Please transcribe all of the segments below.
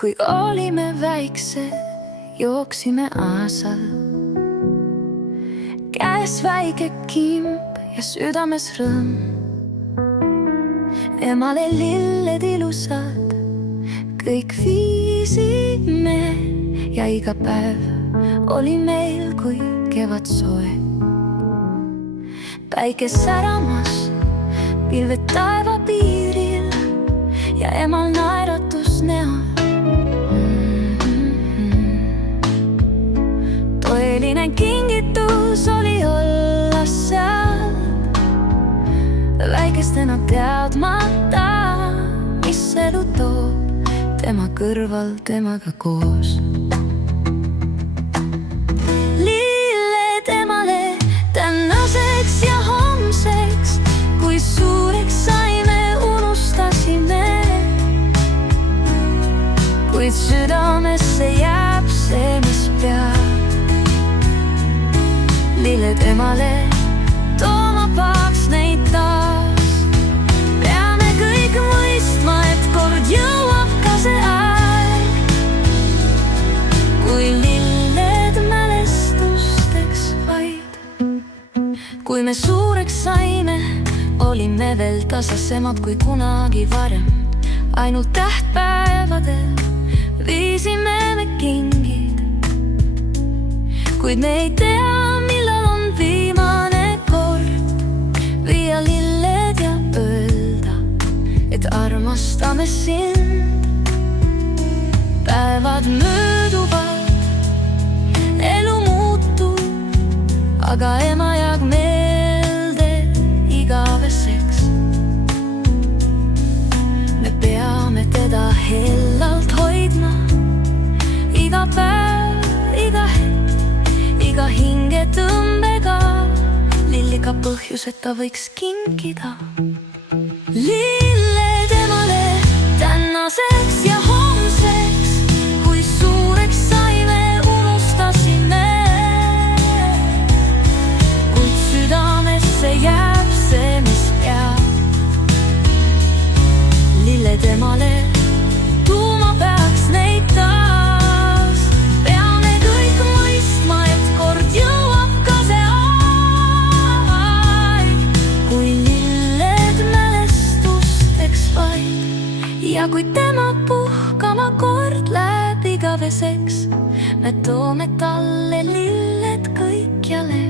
Kui olime väikse, jooksime aasal. Käes väike kimp ja südames rõõm. Emale lilled ilusad, kõik viisime ja iga päev oli meil kui kevad soe. Päike säramas, pilved taeva piiril ja emal naeratus näol. Tõeline kingitus oli olla seal, väikestena teadmata, mis elu toob tema kõrval, temaga koos. Lilled emale tänaseks ja homseks, kui suureks saime, unustasime, kuid südamesse jääb see, mis peab. Lilled emale tooma paaks neid taas. Peame kõik mõistma, et kord jõuab ka see aeg, kui lilled mälestusteks vaid. Kui me suureks saime, olime veel tasasemad kui kunagi varem. Ainult tähtpäevadel viisime me kingid, kuid me ei tea, armastame sind. Päevad mööduvad, elu muutub, aga ema jääb meelde igaveseks. Me peame teda hellalt hoidma, iga päev, iga hetk, iga hingetõmbega. Lillika põhjuseta võiks kinkida. Lilled emale tänaseks ja homseks, kui suureks saime, unustasime, kuid südamesse jääb see, mis peab. Lilled emale tuuma peaks neid taas. Peame kõik mõistma, et kord jõuab ka see aeg, kui ja kui tema puhkama kord läheb igaveseks, me toome talle lilled kõikjale.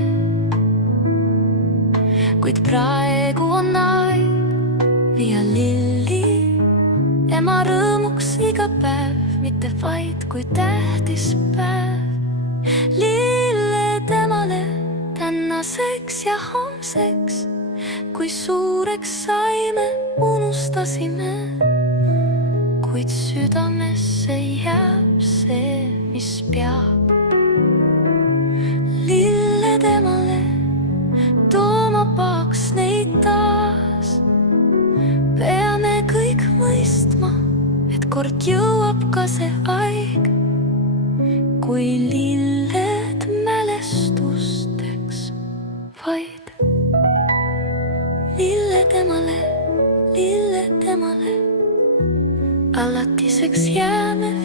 Kuid praegu on aeg viia lilli ema rõõmuks iga päev, mitte vaid kui tähtis päev. Lilled emale tänaseks ja homseks, kui suureks saime, unustasime, kuid südamesse jääb see, mis peab. Lilled emale tooma paaks neid taas. Peame kõik mõistma, et kord jõuab ka see aeg, kui lilled mälestusteks vaid. Lilled emale, allatiseks jääme